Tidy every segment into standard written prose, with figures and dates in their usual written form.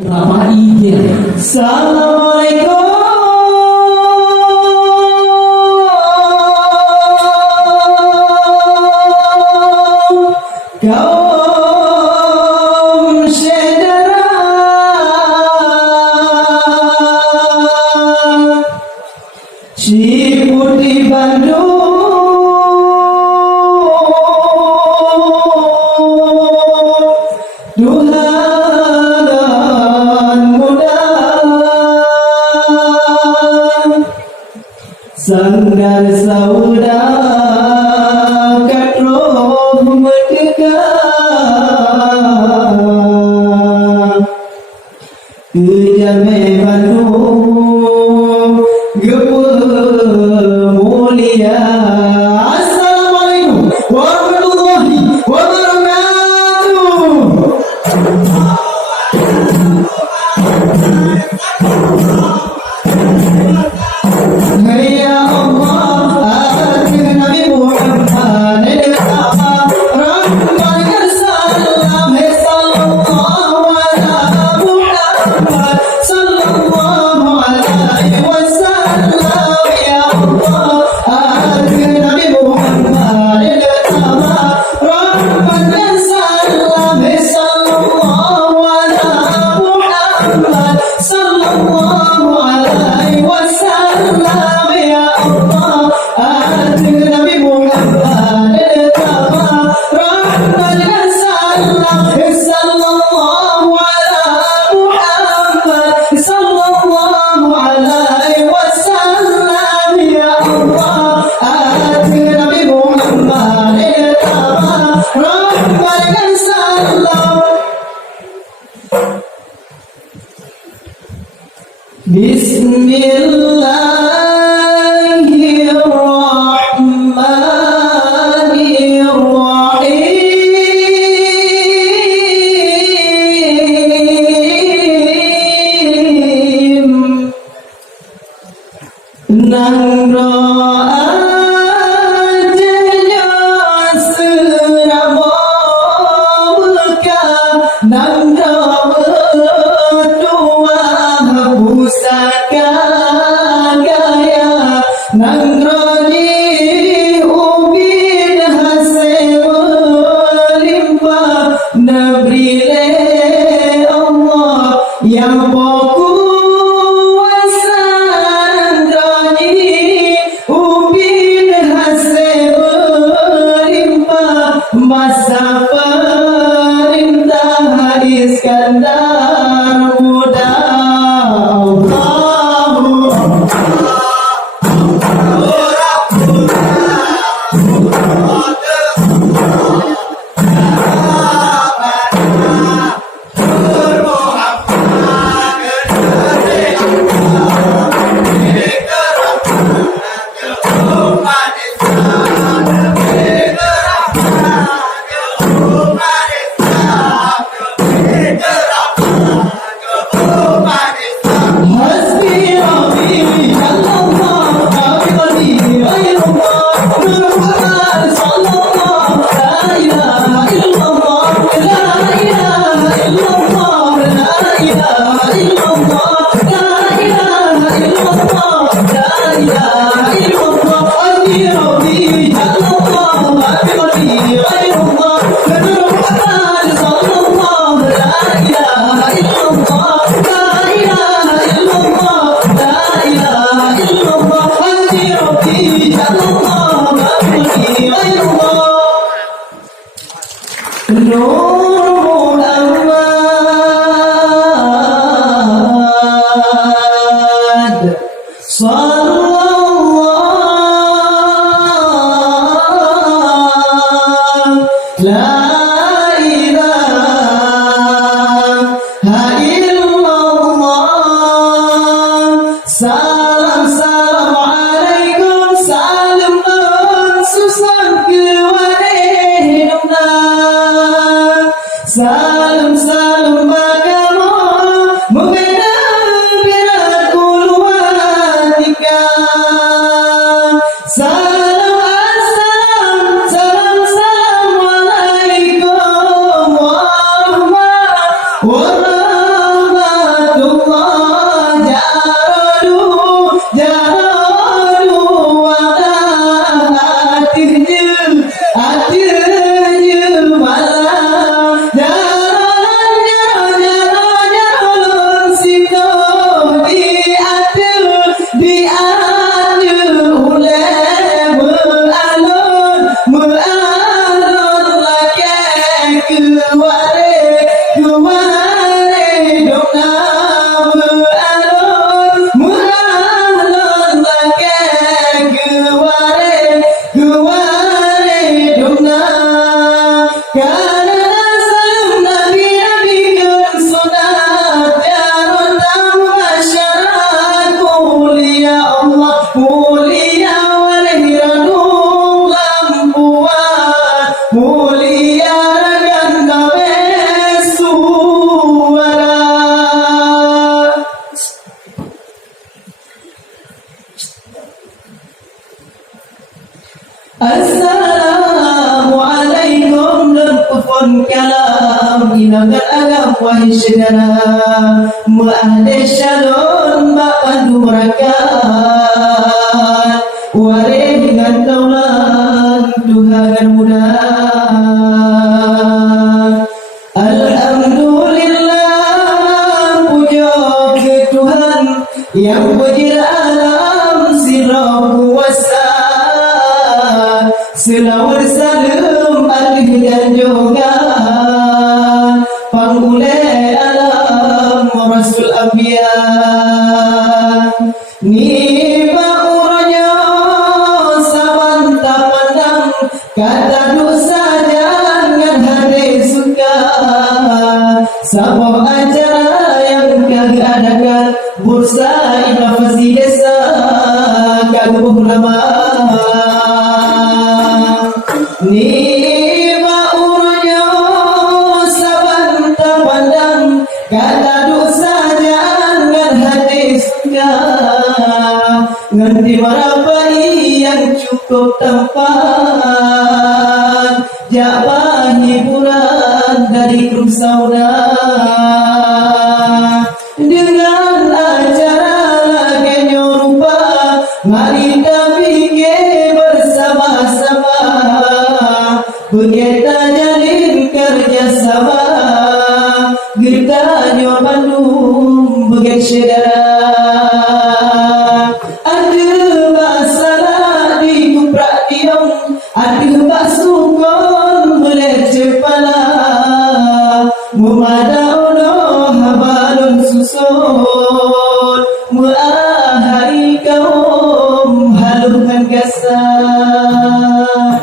Assalamualaikum. Kaum saudara, si putih Bandung, Sanggar sauda katroh merdeka, Kejame Bandung gepe mulia. Assalamualaikum warahmatullahi wabarakatuh. Nang roa jenya seramo muka, nang roa tua pusaka gaya, nang roni ubin hasil limpah, nebrile Allah yang masa perintah Iskandar muda. wahai saudara, mu'ahde syalon ba'adu merakat, waris dengan taulan Tuhan muda. Alhamdulillah, puja ke Tuhan yang berjaya alam sirah kuasa. Selawat salam alih dan juga panggulai alam Rasul Anbiya. Ni bauranya saban tak pandang, kata dosa jangan hati suka. Sabab acara yang kagak adakan, bursa inovasi desa kagak ulama. Ni bauranya saban tak pandang, kata dosa jangan hati suka. Ngerti marapai yang cukup tempat, jabah hiburan dari grup sauna. Dengan acara lagi rupa, mari kita fikir bersama-sama, kita jalin kerjasama, kita nyo Bandung bagai saudara. Ada masalah di kuprak diong, ada basukon meleceh pala, memadauno habalun susun, mu'ahai kaum halukan kasar.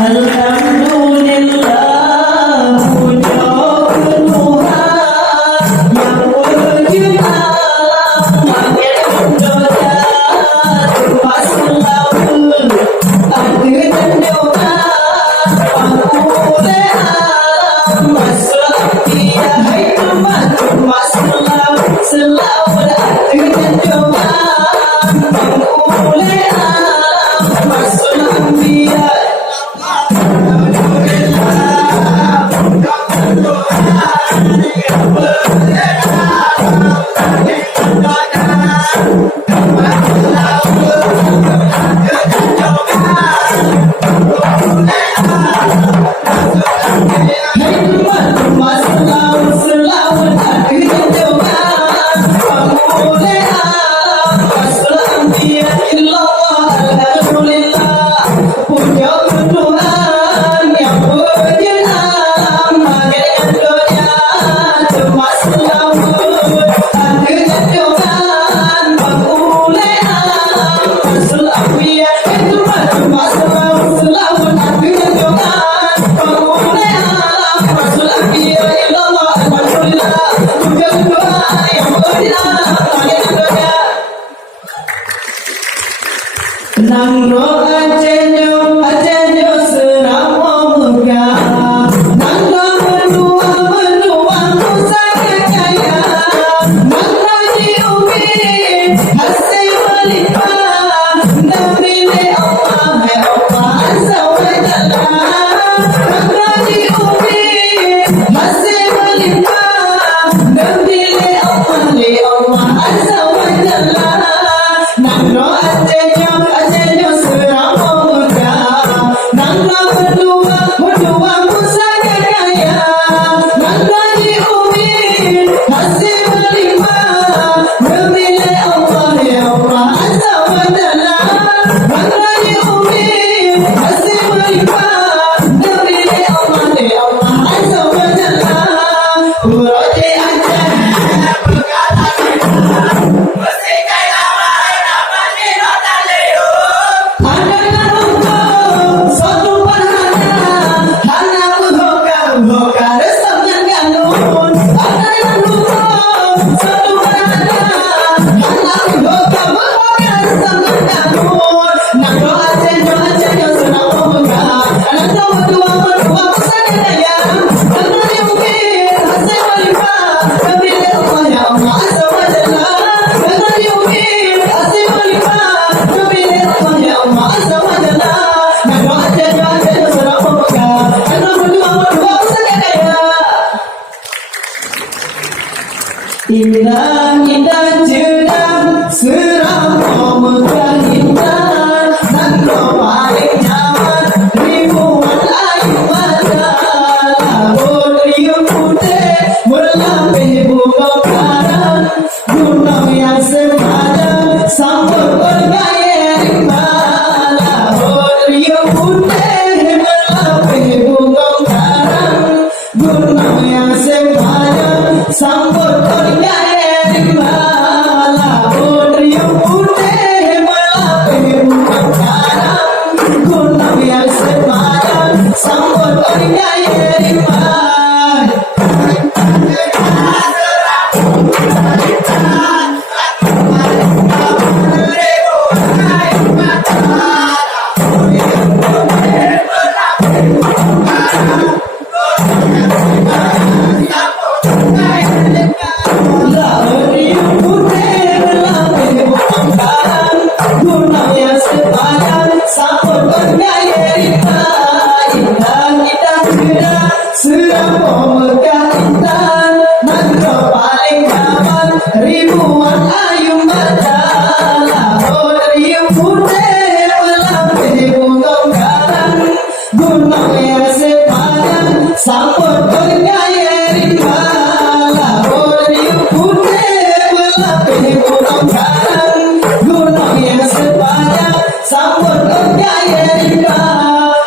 Alhamdulillah, puja ke Tuhan yang berjaya alam makin dosa. Tuhan selalu ada dan juga panggulai alam masalah dia. Hai Tuhan, Tuhan selalu ada dan juga panggulai alam masalah dia. Nang ro ajenyo seramo muka, nang ro menua pusaka kaya, nang raji umi hasil melimpah, nang bile Allah azza wa jalla, nang raji umi hasil melimpah, nang bile Allah azza wa jalla, nang ro Amerika.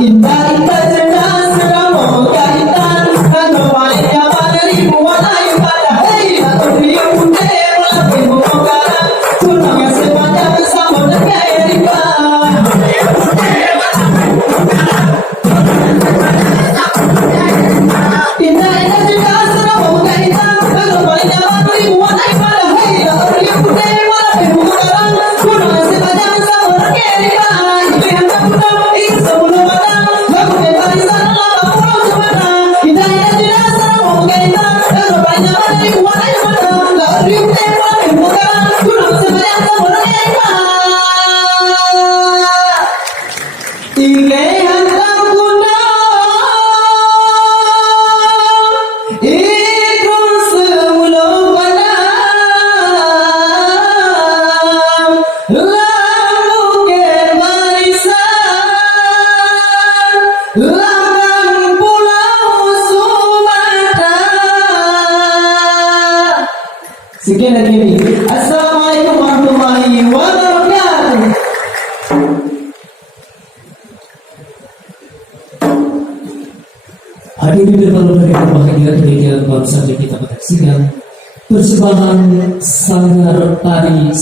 Indah-indah cerdas kamu kaitan, kanu paling nyaman ribuan ayu pada. Hei, aku riuh putih melalui bongkaran, gunung yang sepanjang Samudra Amerika. Indah-indah cerdas kamu kaitan, kanu paling nyaman ribuan ayu pada. Hei, aku riuh putih melalui bongkaran, gunung yang sepanjang Samudra Amerika. Pilihan terputar ikut sebelum matang, lagu barisan lama pulau Sumatera. Indah-indah cerdas kamu kaitan, kanu paling nyaman ribuan ayu pada. Aku riuh putih melalui bongkaran, gunung sepanjang Samudra Amerika. Ike hantam kuda ikut sebelum padam, lalu ke barisan langgang pulau Sumatera. Sekian dari kami. Assalamualaikum warahmatullahi wabarakatuh. Hadirin berbahagia berbahagia ketika baru saja kita menyaksikan persembahan sanggar tari